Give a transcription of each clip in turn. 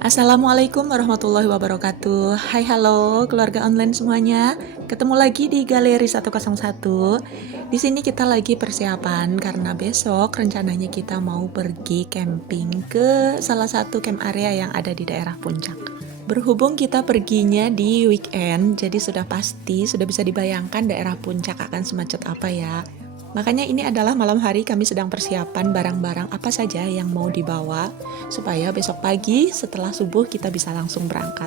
Assalamualaikum warahmatullahi wabarakatuh. Hai halo keluarga online semuanya. Ketemu lagi di Galeri 101. Di sini kita lagi persiapan karena besok rencananya kita mau pergi camping ke salah satu camp area yang ada di daerah Puncak. Berhubung kita perginya di weekend, jadi sudah pasti sudah bisa dibayangkan daerah Puncak akan semacet apa ya. Makanya ini adalah malam hari kami sedang persiapan barang-barang apa saja yang mau dibawa supaya besok pagi setelah subuh kita bisa langsung berangkat.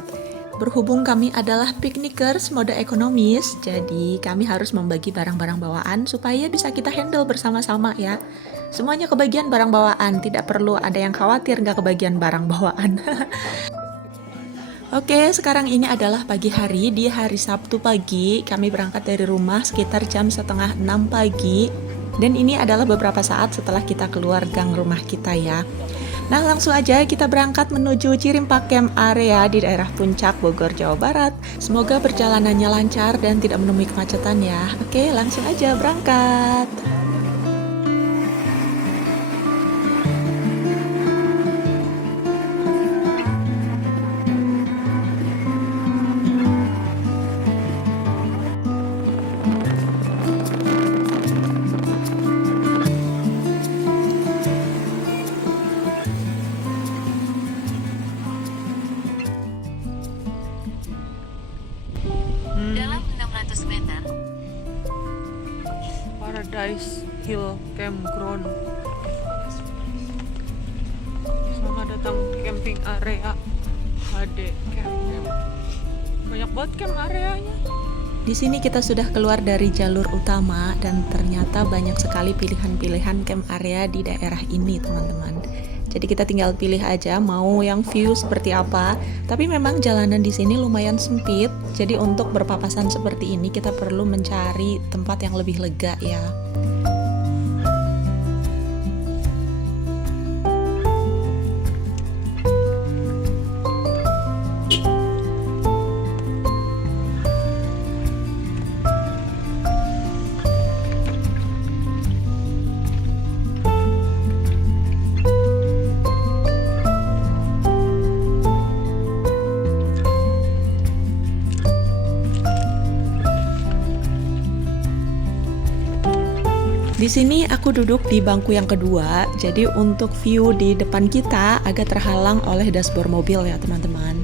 Berhubung kami adalah piknikers mode ekonomis, jadi kami harus membagi barang-barang bawaan supaya bisa kita handle bersama-sama ya. Semuanya kebagian barang bawaan, tidak perlu ada yang khawatir nggak kebagian barang bawaan. Oke, sekarang ini adalah pagi hari, di hari Sabtu pagi. Kami berangkat dari rumah sekitar jam setengah 6 pagi. Dan ini adalah beberapa saat setelah kita keluar gang rumah kita ya. Nah, langsung aja kita berangkat menuju Cirimpak Camp Area di daerah Puncak, Bogor, Jawa Barat. Semoga perjalanannya lancar dan tidak menemui kemacetan ya. Oke, langsung aja berangkat. Dalam 600 meter, Paradise Hill Campground. Selamat datang camping area HD Camp. Banyak banget camp areanya. Di sini kita sudah keluar dari jalur utama dan ternyata banyak sekali pilihan-pilihan camp area di daerah ini, teman-teman. Jadi kita tinggal pilih aja mau yang view seperti apa. Tapi memang jalanan di sini lumayan sempit. Jadi untuk berpapasan seperti ini kita perlu mencari tempat yang lebih lega ya. Di sini aku duduk di bangku yang kedua, jadi untuk view di depan kita agak terhalang oleh dashboard mobil ya teman-teman.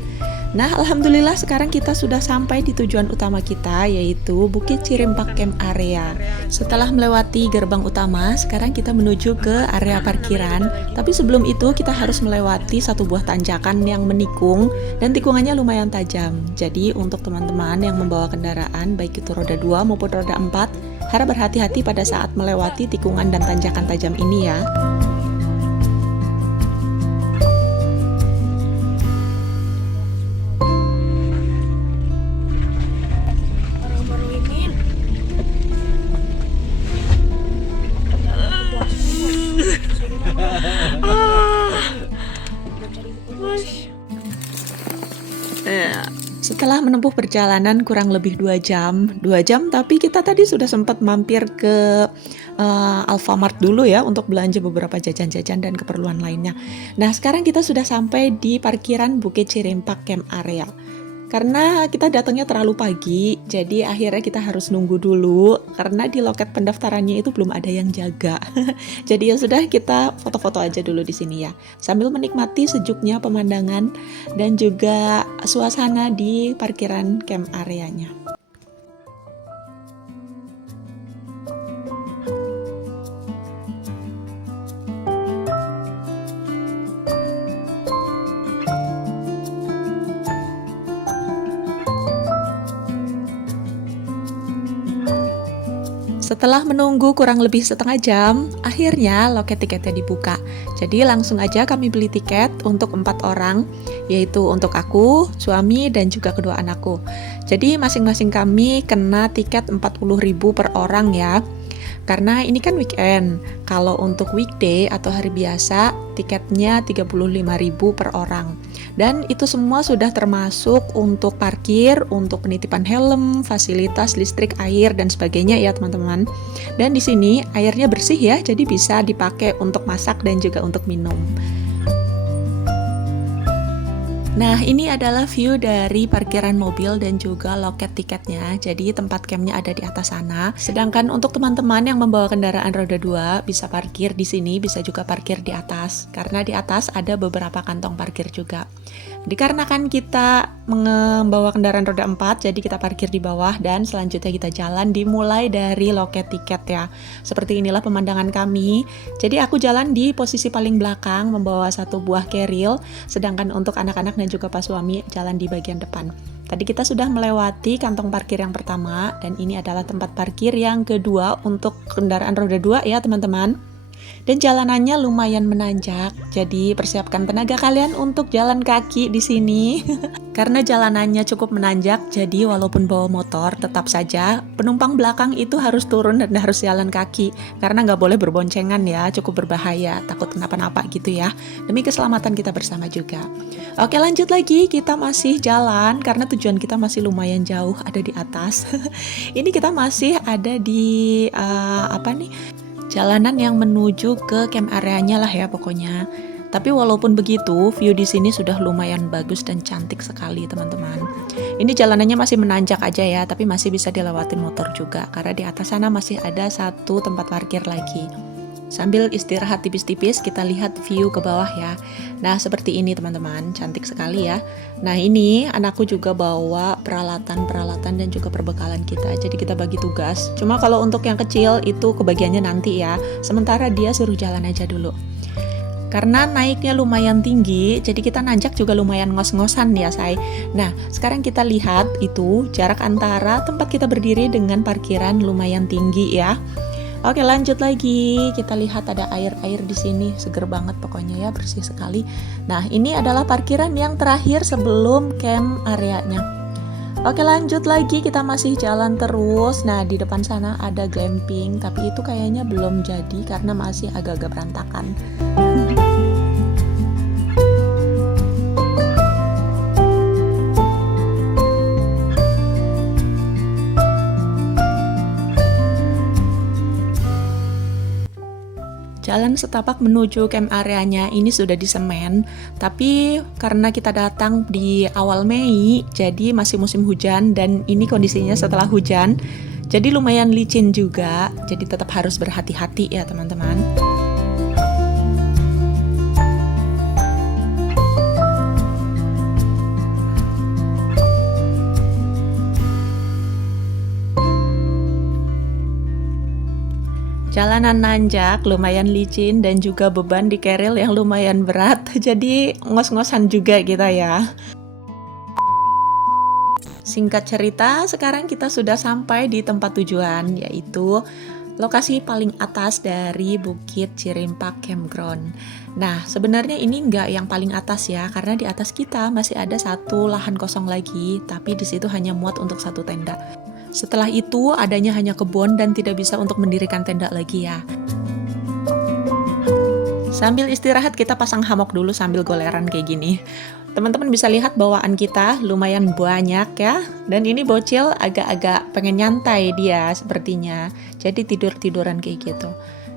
Nah, alhamdulillah sekarang kita sudah sampai di tujuan utama kita, yaitu Bukit Cirimpak Camp Area. Setelah melewati gerbang utama, sekarang kita menuju ke area parkiran. Tapi sebelum itu kita harus melewati satu buah tanjakan yang menikung dan tikungannya lumayan tajam. Jadi untuk teman-teman yang membawa kendaraan, baik itu roda 2 maupun roda 4, harap berhati-hati pada saat melewati tikungan dan tanjakan tajam ini ya. Setelah menempuh perjalanan kurang lebih 2 jam, tapi kita tadi sudah sempat mampir ke Alfamart dulu ya untuk belanja beberapa jajan-jajan dan keperluan lainnya. Nah, sekarang kita sudah sampai di parkiran Bukit Cirimpak Camp Area. Karena kita datangnya terlalu pagi, jadi akhirnya kita harus nunggu dulu karena di loket pendaftarannya itu belum ada yang jaga. Jadi ya sudah, kita foto-foto aja dulu di sini ya, sambil menikmati sejuknya pemandangan dan juga suasana di parkiran camp areanya. Setelah menunggu kurang lebih setengah jam, akhirnya loket tiketnya dibuka. Jadi langsung aja kami beli tiket untuk 4 orang, yaitu untuk aku, suami, dan juga kedua anakku. Jadi masing-masing kami kena tiket 40.000 per orang ya. Karena ini kan weekend. Kalau untuk weekday atau hari biasa, tiketnya 35.000 per orang. Dan itu semua sudah termasuk untuk parkir, untuk penitipan helm, fasilitas listrik, air, dan sebagainya ya teman-teman. Dan di sini airnya bersih ya, jadi bisa dipakai untuk masak dan juga untuk minum. Nah, ini adalah view dari parkiran mobil dan juga loket tiketnya. Jadi tempat campnya ada di atas sana. Sedangkan untuk teman-teman yang membawa kendaraan roda 2 bisa parkir di sini, bisa juga parkir di atas. Karena di atas ada beberapa kantong parkir juga. Dikarenakan kita membawa kendaraan roda 4, jadi kita parkir di bawah dan selanjutnya kita jalan dimulai dari loket tiket ya. Seperti inilah pemandangan kami. Jadi aku jalan di posisi paling belakang membawa satu buah keril, sedangkan untuk anak-anak dan juga pas suami jalan di bagian depan. Tadi kita sudah melewati kantong parkir yang pertama dan ini adalah tempat parkir yang kedua untuk kendaraan roda 2 ya teman-teman. Dan jalanannya lumayan menanjak, jadi persiapkan tenaga kalian untuk jalan kaki di sini. Karena jalanannya cukup menanjak, jadi walaupun bawa motor, tetap saja penumpang belakang itu harus turun dan harus jalan kaki. Karena nggak boleh berboncengan ya, cukup berbahaya, takut kenapa-napa gitu ya. Demi keselamatan kita bersama juga. Oke, lanjut lagi, kita masih jalan karena tujuan kita masih lumayan jauh, ada di atas. Ini kita masih ada di jalanan yang menuju ke camp areanya lah ya pokoknya. Tapi walaupun begitu, view di sini sudah lumayan bagus dan cantik sekali teman-teman. Ini jalanannya masih menanjak aja ya, tapi masih bisa dilewatin motor juga. Karena di atas sana masih ada satu tempat parkir lagi. Sambil istirahat tipis-tipis, kita lihat view ke bawah ya. Nah, seperti ini teman-teman, cantik sekali ya. Nah, ini anakku juga bawa peralatan-peralatan dan juga perbekalan kita. Jadi kita bagi tugas. Cuma kalau untuk yang kecil itu kebagiannya nanti ya. Sementara dia suruh jalan aja dulu. Karena naiknya lumayan tinggi, jadi kita nanjak juga lumayan ngos-ngosan ya, say. Nah, sekarang kita lihat itu jarak antara tempat kita berdiri dengan parkiran lumayan tinggi ya. Oke, lanjut lagi. Kita lihat ada air-air di sini, seger banget pokoknya ya, bersih sekali. Nah, ini adalah parkiran yang terakhir sebelum camp areanya. Oke, lanjut lagi, kita masih jalan terus. Nah, di depan sana ada glamping, tapi itu kayaknya belum jadi karena masih agak-agak berantakan. Jalan setapak menuju camp areanya ini sudah disemen, tapi karena kita datang di awal Mei, jadi masih musim hujan dan ini kondisinya setelah hujan, jadi lumayan licin juga, jadi tetap harus berhati-hati ya teman-teman. Jalanan nanjak, lumayan licin dan juga beban di keril yang lumayan berat. Jadi ngos-ngosan juga kita ya. Singkat cerita, sekarang kita sudah sampai di tempat tujuan, yaitu lokasi paling atas dari Bukit Cirimpak Campground. Nah, sebenarnya ini nggak yang paling atas ya, karena di atas kita masih ada satu lahan kosong lagi, tapi di situ hanya muat untuk satu tenda. Setelah itu adanya hanya kebun dan tidak bisa untuk mendirikan tenda lagi ya. Sambil istirahat kita pasang hammock dulu sambil goleran kayak gini. Teman-teman bisa lihat bawaan kita lumayan banyak ya. Dan ini bocil agak-agak pengen nyantai dia sepertinya. Jadi tidur-tiduran kayak gitu.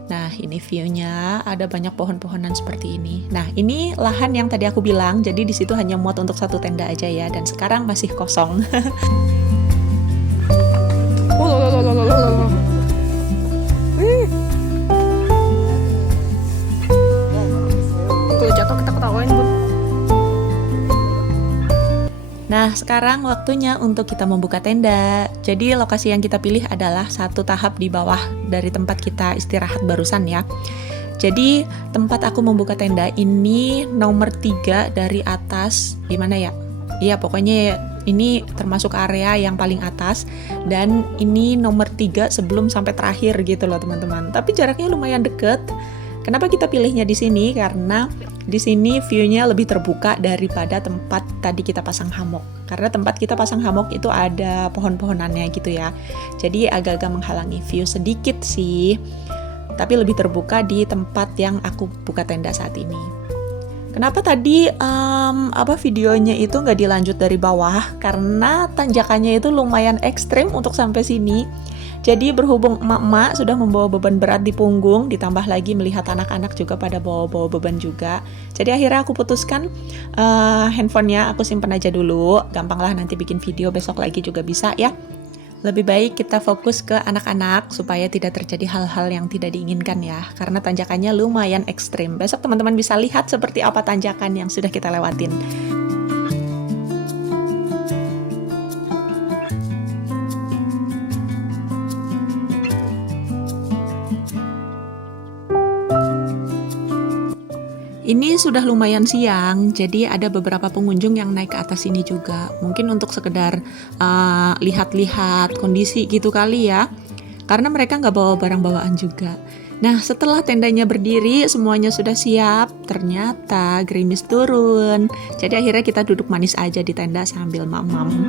Nah, ini view-nya, ada banyak pohon-pohonan seperti ini. Nah, ini lahan yang tadi aku bilang, jadi di situ hanya muat untuk satu tenda aja ya, dan sekarang masih kosong. Kalau jatuh kita ketawain, Bun. Nah, sekarang waktunya untuk kita membuka tenda. Jadi lokasi yang kita pilih adalah satu tahap di bawah dari tempat kita istirahat barusan ya. Jadi tempat aku membuka tenda ini nomor 3 dari atas, gimana ya? Iya, pokoknya ini termasuk area yang paling atas dan ini nomor 3 sebelum sampai terakhir gitu loh teman-teman. Tapi jaraknya lumayan deket. Kenapa kita pilihnya di sini? Karena di sini view-nya lebih terbuka daripada tempat tadi kita pasang hammock. Karena tempat kita pasang hammock itu ada pohon-pohonannya gitu ya. Jadi agak-agak menghalangi view sedikit sih. Tapi lebih terbuka di tempat yang aku buka tenda saat ini. Kenapa tadi videonya itu nggak dilanjut dari bawah? Karena tanjakannya itu lumayan ekstrim untuk sampai sini. Jadi berhubung emak-emak sudah membawa beban berat di punggung, ditambah lagi melihat anak-anak juga pada bawa-bawa beban juga. Jadi akhirnya aku putuskan handphonenya aku simpen aja dulu. Gampang lah nanti bikin video besok lagi juga bisa ya. Lebih baik kita fokus ke anak-anak supaya tidak terjadi hal-hal yang tidak diinginkan ya. Karena tanjakannya lumayan ekstrim. Besok teman-teman bisa lihat seperti apa tanjakan yang sudah kita lewatin. Ini sudah lumayan siang, jadi ada beberapa pengunjung yang naik ke atas sini juga. Mungkin untuk sekedar lihat-lihat kondisi gitu kali ya. Karena mereka nggak bawa barang bawaan juga. Nah, setelah tendanya berdiri, semuanya sudah siap. Ternyata gerimis turun. Jadi akhirnya kita duduk manis aja di tenda sambil mamam.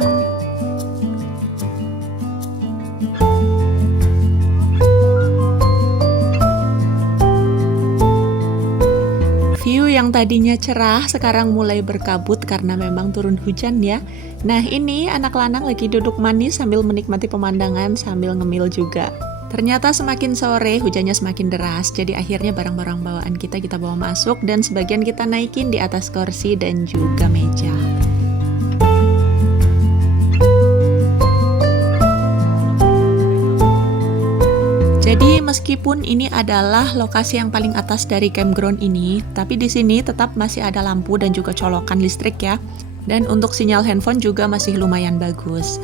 View yang tadinya cerah sekarang mulai berkabut karena memang turun hujan ya. Nah ini anak lanang lagi duduk manis sambil menikmati pemandangan sambil ngemil juga. Ternyata semakin sore hujannya semakin deras, jadi akhirnya barang-barang bawaan kita bawa masuk dan sebagian kita naikin di atas kursi dan juga meja. Jadi meskipun ini adalah lokasi yang paling atas dari campground ini, tapi di sini tetap masih ada lampu dan juga colokan listrik ya. Dan untuk sinyal handphone juga masih lumayan bagus.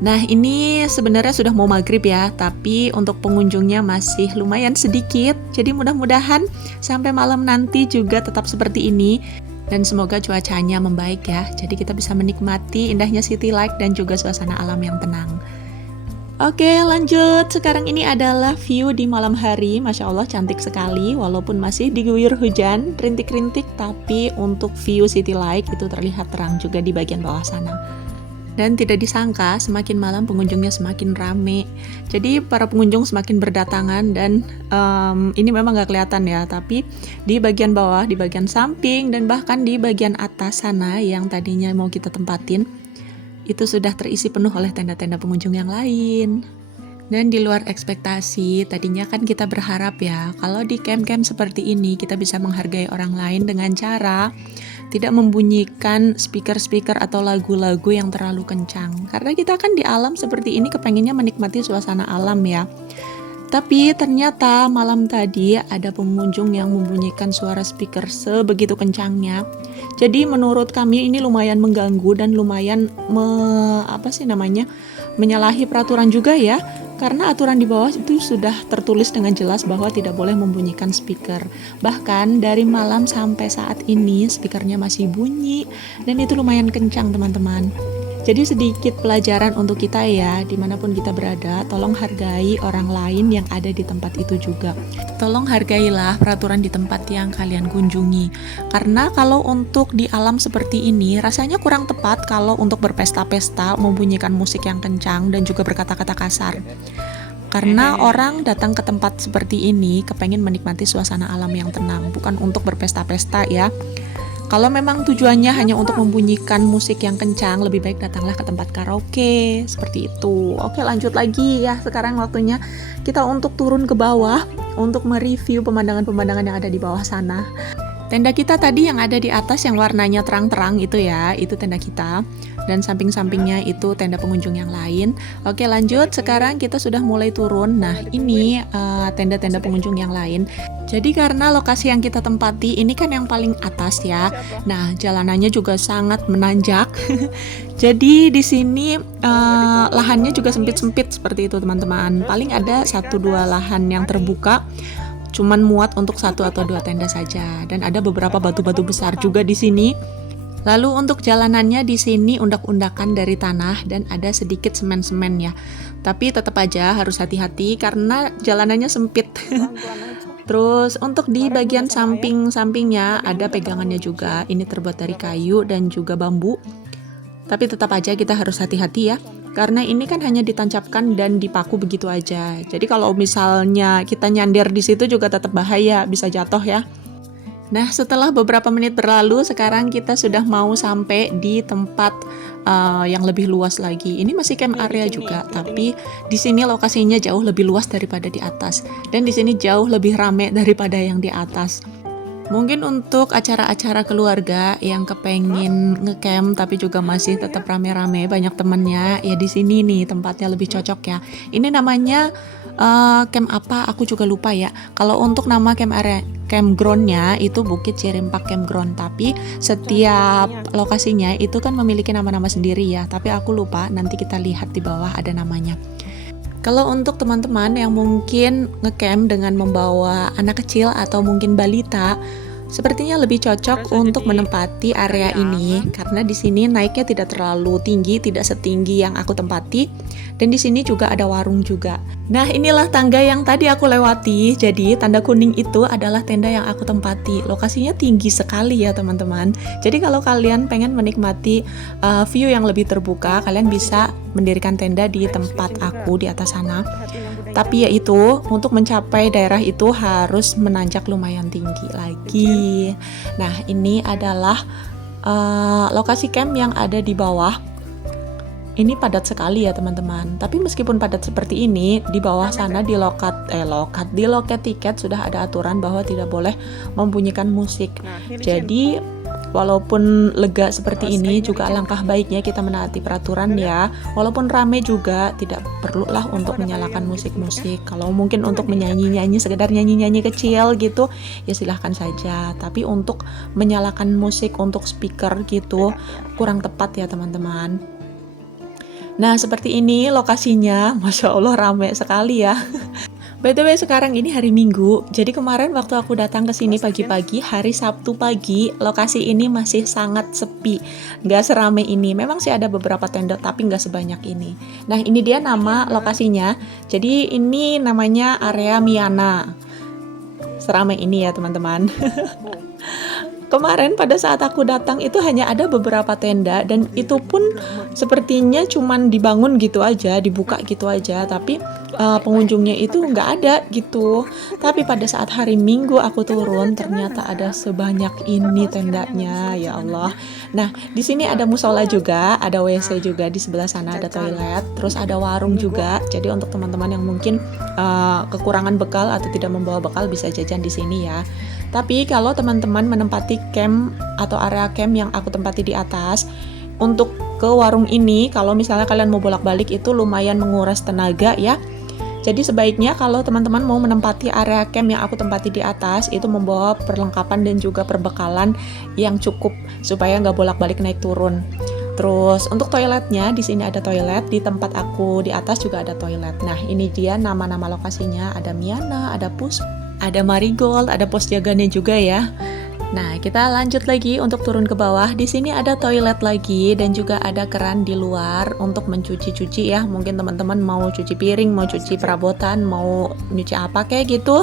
Nah ini sebenarnya sudah mau maghrib ya, tapi untuk pengunjungnya masih lumayan sedikit. Jadi mudah-mudahan sampai malam nanti juga tetap seperti ini. Dan semoga cuacanya membaik ya, jadi kita bisa menikmati indahnya city light dan juga suasana alam yang tenang. Oke lanjut, sekarang ini adalah view di malam hari. Masya Allah cantik sekali, walaupun masih diguyur hujan, rintik-rintik, tapi untuk view city light itu terlihat terang juga di bagian bawah sana. Dan tidak disangka semakin malam pengunjungnya semakin rame. Jadi para pengunjung semakin berdatangan dan ini memang gak kelihatan ya, tapi di bagian bawah, di bagian samping, dan bahkan di bagian atas sana yang tadinya mau kita tempatin, itu sudah terisi penuh oleh tenda-tenda pengunjung yang lain. Dan di luar ekspektasi, tadinya kan kita berharap ya, kalau di camp-camp seperti ini kita bisa menghargai orang lain dengan cara tidak membunyikan speaker-speaker atau lagu-lagu yang terlalu kencang. Karena kita kan di alam seperti ini kepengennya menikmati suasana alam ya. Tapi ternyata malam tadi ada pengunjung yang membunyikan suara speaker sebegitu kencangnya. Jadi menurut kami ini lumayan mengganggu dan lumayan menyalahi peraturan juga ya. Karena aturan di bawah itu sudah tertulis dengan jelas bahwa tidak boleh membunyikan speaker. Bahkan dari malam sampai saat ini speakernya masih bunyi dan itu lumayan kencang teman-teman. Jadi sedikit pelajaran untuk kita ya, dimanapun kita berada, tolong hargai orang lain yang ada di tempat itu juga. Tolong hargailah peraturan di tempat yang kalian kunjungi. Karena kalau untuk di alam seperti ini, rasanya kurang tepat kalau untuk berpesta-pesta, membunyikan musik yang kencang dan juga berkata-kata kasar. Karena orang datang ke tempat seperti ini, kepengen menikmati suasana alam yang tenang, bukan untuk berpesta-pesta ya. Kalau memang tujuannya hanya untuk membunyikan musik yang kencang, lebih baik datanglah ke tempat karaoke, seperti itu. Oke lanjut lagi ya, sekarang waktunya kita untuk turun ke bawah, untuk mereview pemandangan-pemandangan yang ada di bawah sana. Tenda kita tadi yang ada di atas yang warnanya terang-terang itu ya, itu tenda kita. Dan samping-sampingnya itu tenda pengunjung yang lain. Oke lanjut, sekarang kita sudah mulai turun. Nah ini tenda-tenda pengunjung yang lain. Jadi karena lokasi yang kita tempati ini kan yang paling atas ya. Nah jalanannya juga sangat menanjak. Jadi di sini lahannya juga sempit-sempit seperti itu teman-teman. Paling ada 1-2 lahan yang terbuka. Cuman muat untuk 1 atau 2 tenda saja, dan ada beberapa batu-batu besar juga di sini. Lalu untuk jalanannya di sini undak-undakan dari tanah dan ada sedikit semen-semen ya. Tapi tetap aja harus hati-hati karena jalanannya sempit. Terus untuk di bagian samping-sampingnya ada pegangannya juga. Ini terbuat dari kayu dan juga bambu. Tapi tetap aja kita harus hati-hati ya. Karena ini kan hanya ditancapkan dan dipaku begitu aja. Jadi kalau misalnya kita nyandar di situ juga tetap bahaya, bisa jatuh ya. Nah, setelah beberapa menit berlalu, sekarang kita sudah mau sampai di tempat yang lebih luas lagi. Ini masih camp area juga, tapi di sini lokasinya jauh lebih luas daripada di atas. Dan di sini jauh lebih rame daripada yang di atas. Mungkin untuk acara-acara keluarga yang kepengen ngecamp tapi juga masih tetap rame-rame banyak temennya, ya di sini nih tempatnya lebih cocok ya. Ini namanya camp apa? Aku juga lupa ya. Kalau untuk nama camp area campgroundnya itu Bukit Cirimpak Campground, tapi setiap lokasinya itu kan memiliki nama-nama sendiri ya. Tapi aku lupa, nanti kita lihat di bawah ada namanya. Kalau untuk teman-teman yang mungkin ngecamp dengan membawa anak kecil atau mungkin balita, sepertinya lebih cocok untuk menempati area ini karena di sini naiknya tidak terlalu tinggi, tidak setinggi yang aku tempati, dan di sini juga ada warung juga. Nah, inilah tangga yang tadi aku lewati. Jadi tanda kuning itu adalah tenda yang aku tempati. Lokasinya tinggi sekali ya teman-teman. Jadi kalau kalian pengen menikmati view yang lebih terbuka, kalian bisa mendirikan tenda di tempat aku di atas sana. Tapi yaitu untuk mencapai daerah itu harus menanjak lumayan tinggi lagi. Nah, ini adalah lokasi camp yang ada di bawah. Ini padat sekali ya teman-teman. Tapi meskipun padat seperti ini, di bawah sana di loket tiket sudah ada aturan bahwa tidak boleh membunyikan musik. Jadi walaupun lega seperti ini juga alangkah baiknya kita menaati peraturan ya. Walaupun rame juga tidak perlulah untuk menyalakan musik-musik. Kalau mungkin untuk menyanyi-nyanyi, sekedar nyanyi-nyanyi kecil gitu, ya silahkan saja. Tapi untuk menyalakan musik untuk speaker gitu kurang tepat ya teman-teman. Nah, seperti ini lokasinya, Masya Allah rame sekali ya. By the way, sekarang ini hari Minggu. Jadi kemarin waktu aku datang ke sini pagi-pagi, hari Sabtu pagi, lokasi ini masih sangat sepi. Nggak serame ini. Memang sih ada beberapa tenda, tapi nggak sebanyak ini. Nah, ini dia nama lokasinya. Jadi ini namanya area Miana. Serame ini ya teman-teman. Kemarin pada saat aku datang itu hanya ada beberapa tenda dan itu pun sepertinya cuman dibangun gitu aja, dibuka gitu aja, tapi pengunjungnya itu nggak ada gitu. Tapi pada saat hari Minggu aku turun ternyata ada sebanyak ini tendanya, ya Allah. Nah, di sini ada musola juga, ada WC juga, di sebelah sana ada toilet, terus ada warung juga. Jadi untuk teman-teman yang mungkin kekurangan bekal atau tidak membawa bekal bisa jajan di sini ya. Tapi kalau teman-teman menempati camp atau area camp yang aku tempati di atas, untuk ke warung ini kalau misalnya kalian mau bolak-balik itu lumayan menguras tenaga ya. Jadi sebaiknya kalau teman-teman mau menempati area camp yang aku tempati di atas itu membawa perlengkapan dan juga perbekalan yang cukup supaya nggak bolak-balik naik turun. Terus untuk toiletnya di sini ada toilet, di tempat aku di atas juga ada toilet. Nah, ini dia nama-nama lokasinya, ada Miana, ada Pus, ada Marigold, ada pos jaganya juga ya. Nah, kita lanjut lagi untuk turun ke bawah. Di sini ada toilet lagi dan juga ada keran di luar untuk mencuci-cuci ya. Mungkin teman-teman mau cuci piring, mau cuci perabotan, mau nyuci apa kayak gitu.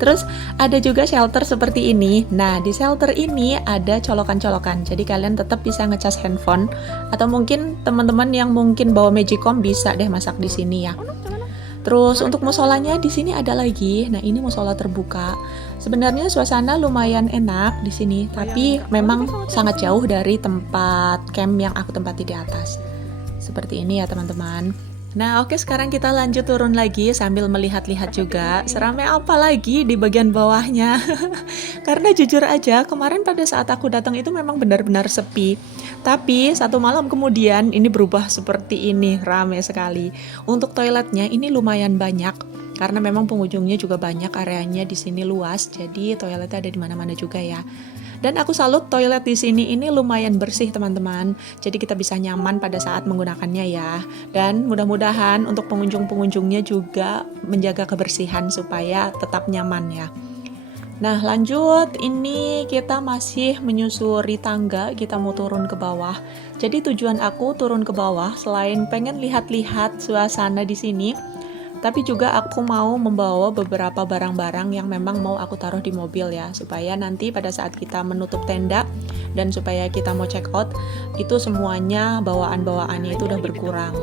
Terus ada juga shelter seperti ini. Nah, di shelter ini ada colokan-colokan. Jadi kalian tetap bisa ngecas handphone atau mungkin teman-teman yang mungkin bawa Magicom bisa deh masak di sini ya. Terus untuk musolanya di sini ada lagi. Nah, ini musola terbuka. Sebenarnya suasana lumayan enak di sini, tapi memang sangat jauh dari tempat camp yang aku tempati di atas. Seperti ini ya, teman-teman. Nah, oke, sekarang kita lanjut turun lagi sambil melihat-lihat juga seramai apa lagi di bagian bawahnya. Karena jujur aja, kemarin pada saat aku datang itu memang benar-benar sepi. Tapi satu malam kemudian ini berubah seperti ini, ramai sekali. Untuk toiletnya ini lumayan banyak karena memang pengunjungnya juga banyak, areanya di sini luas. Jadi toiletnya ada di mana-mana juga ya. Dan aku salut toilet di sini ini lumayan bersih teman-teman. Jadi kita bisa nyaman pada saat menggunakannya ya. Dan mudah-mudahan untuk pengunjung-pengunjungnya juga menjaga kebersihan supaya tetap nyaman ya. Nah, lanjut, ini kita masih menyusuri tangga, kita mau turun ke bawah. Jadi tujuan aku turun ke bawah selain pengen lihat-lihat suasana di sini, tapi juga aku mau membawa beberapa barang-barang yang memang mau aku taruh di mobil ya, supaya nanti pada saat kita menutup tenda dan supaya kita mau check out, itu semuanya bawaan-bawaannya itu udah berkurang.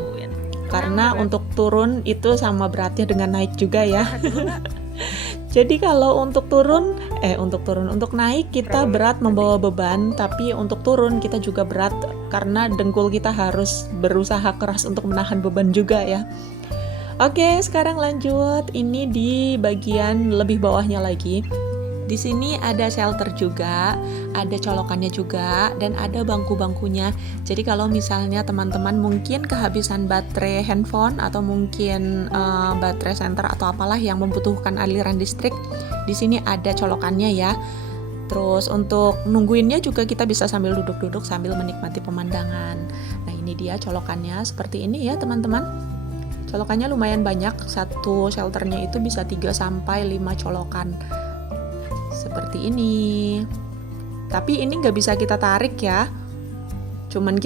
Karena untuk turun itu sama beratnya dengan naik juga ya. Jadi kalau untuk turun Untuk turun, untuk naik kita berat membawa beban, tapi untuk turun kita juga berat karena dengkul kita harus berusaha keras untuk menahan beban juga ya. Oke, sekarang lanjut. Ini di bagian lebih bawahnya lagi. Di sini ada shelter juga, ada colokannya juga, dan ada bangku-bangkunya. Jadi kalau misalnya teman-teman mungkin kehabisan baterai handphone atau mungkin baterai senter atau apalah yang membutuhkan aliran listrik, di sini ada colokannya ya. Terus untuk nungguinnya juga kita bisa sambil duduk-duduk sambil menikmati pemandangan. Nah ini dia colokannya seperti ini ya teman-teman. Colokannya lumayan banyak, satu shelternya itu bisa 3-5 colokan. Seperti ini. Tapi ini nggak bisa kita tarik ya, cuman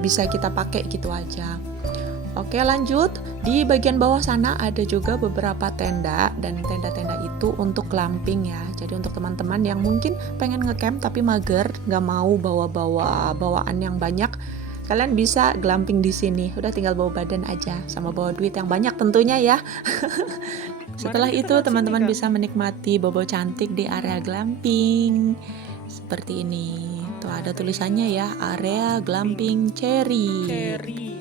bisa kita pakai gitu aja. Oke lanjut, di bagian bawah sana ada juga beberapa tenda, dan tenda-tenda itu untuk glamping ya. Jadi untuk teman-teman yang mungkin pengen ngecamp tapi mager, nggak mau bawa bawaan yang banyak, kalian bisa glamping di sini. Udah tinggal bawa badan aja sama bawa duit yang banyak tentunya ya. Setelah itu teman-teman bisa menikmati bobo cantik di area glamping seperti ini. Tuh ada tulisannya ya, area glamping cherry.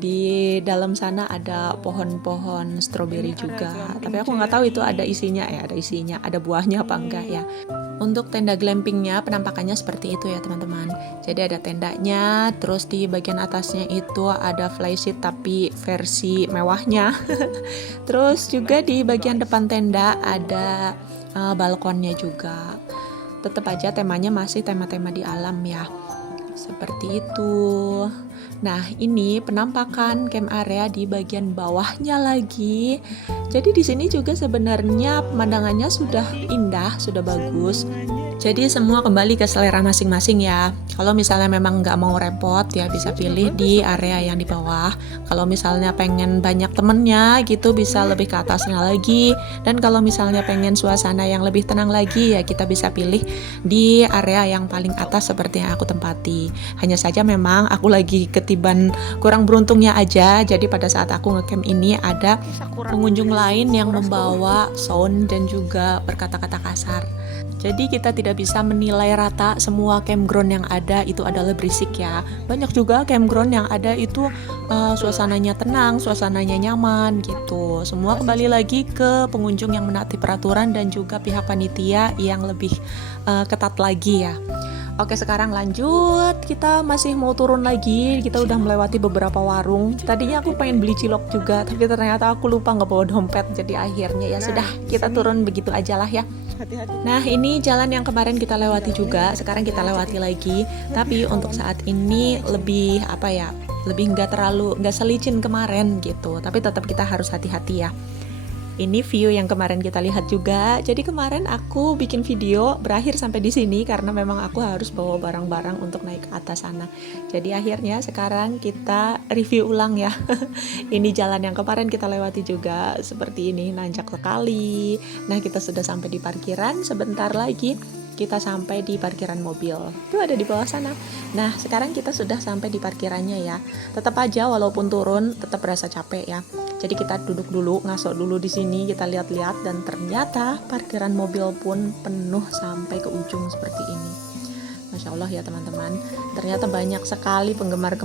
Di dalam sana ada pohon-pohon stroberi juga. Tapi aku nggak tahu itu ada isinya ya, ada buahnya apa enggak ya. Untuk tenda glampingnya penampakannya seperti itu ya teman-teman. Jadi ada tendanya, terus di bagian atasnya itu ada flyseat tapi versi mewahnya. Terus juga di bagian depan tenda ada balkonnya juga. Tetap aja temanya masih tema-tema di alam ya. Seperti itu. Nah, ini penampakan camp area di bagian bawahnya lagi. Jadi di sini juga sebenarnya pemandangannya sudah indah, sudah bagus. Jadi semua kembali ke selera masing-masing ya. Kalau misalnya memang nggak mau repot ya bisa pilih di area yang di bawah. Kalau misalnya pengen banyak temennya gitu bisa lebih ke atasnya lagi. Dan kalau misalnya pengen suasana yang lebih tenang lagi ya kita bisa pilih di area yang paling atas seperti yang aku tempati. Hanya saja memang aku lagi ketiban kurang beruntungnya aja. Jadi pada saat aku ngecamp ini ada pengunjung lain yang membawa sound dan juga berkata-kata kasar. Jadi kita tidak bisa menilai rata semua campground yang ada itu adalah berisik ya. Banyak juga campground yang ada itu suasananya tenang, suasananya nyaman gitu. Semua kembali lagi ke pengunjung yang menaati peraturan dan juga pihak panitia yang lebih ketat lagi ya. Oke sekarang lanjut, kita masih mau turun lagi, kita udah melewati beberapa warung. Tadinya aku pengen beli cilok juga, tapi ternyata aku lupa nggak bawa dompet. Jadi akhirnya ya sudah kita turun begitu aja lah ya. Nah ini jalan yang kemarin kita lewati juga, sekarang kita lewati lagi. Tapi untuk saat ini lebih lebih nggak selicin kemarin gitu. Tapi tetap kita harus hati-hati ya. Ini view yang kemarin kita lihat juga. Jadi kemarin aku bikin video berakhir sampai di sini karena memang aku harus bawa barang-barang untuk naik ke atas sana. Jadi akhirnya sekarang kita review ulang ya. Ini jalan yang kemarin kita lewati juga seperti ini, nanjak sekali. Nah, kita sudah sampai di parkiran, sebentar lagi kita sampai di parkiran mobil. Itu ada di bawah sana. Nah, sekarang kita sudah sampai di parkirannya ya. Tetap aja walaupun turun tetap berasa capek ya. Jadi kita duduk dulu, ngasok dulu di sini, kita lihat-lihat dan ternyata parkiran mobil pun penuh sampai ke ujung seperti ini. Masya Allah ya teman-teman. Ternyata banyak sekali penggemar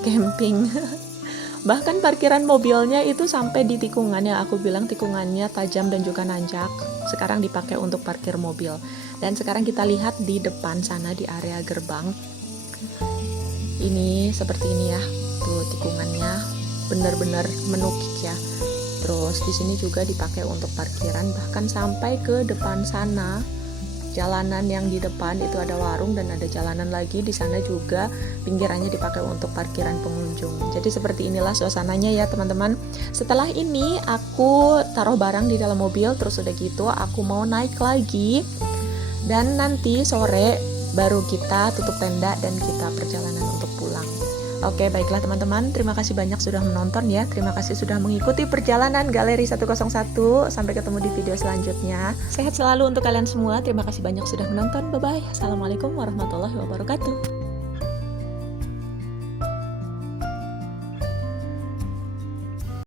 camping. Bahkan parkiran mobilnya itu sampai di tikungannya, aku bilang tikungannya tajam dan juga nanjak. Sekarang dipakai untuk parkir mobil. Dan sekarang kita lihat di depan sana di area gerbang. Ini seperti ini ya. Tuh tikungannya benar-benar menukik ya. Terus di sini juga dipakai untuk parkiran, bahkan sampai ke depan sana. Jalanan yang di depan itu ada warung dan ada jalanan lagi di sana juga pinggirannya dipakai untuk parkiran pengunjung. Jadi seperti inilah suasananya ya teman-teman. Setelah ini aku taruh barang di dalam mobil, terus udah gitu aku mau naik lagi dan nanti sore baru kita tutup tenda dan kita perjalanan untuk pulang. Oke, baiklah teman-teman, terima kasih banyak sudah menonton ya. Terima kasih sudah mengikuti perjalanan Galeri 101. Sampai ketemu di video selanjutnya. Sehat selalu untuk kalian semua. Terima kasih banyak sudah menonton. Bye-bye. Assalamualaikum warahmatullahi wabarakatuh.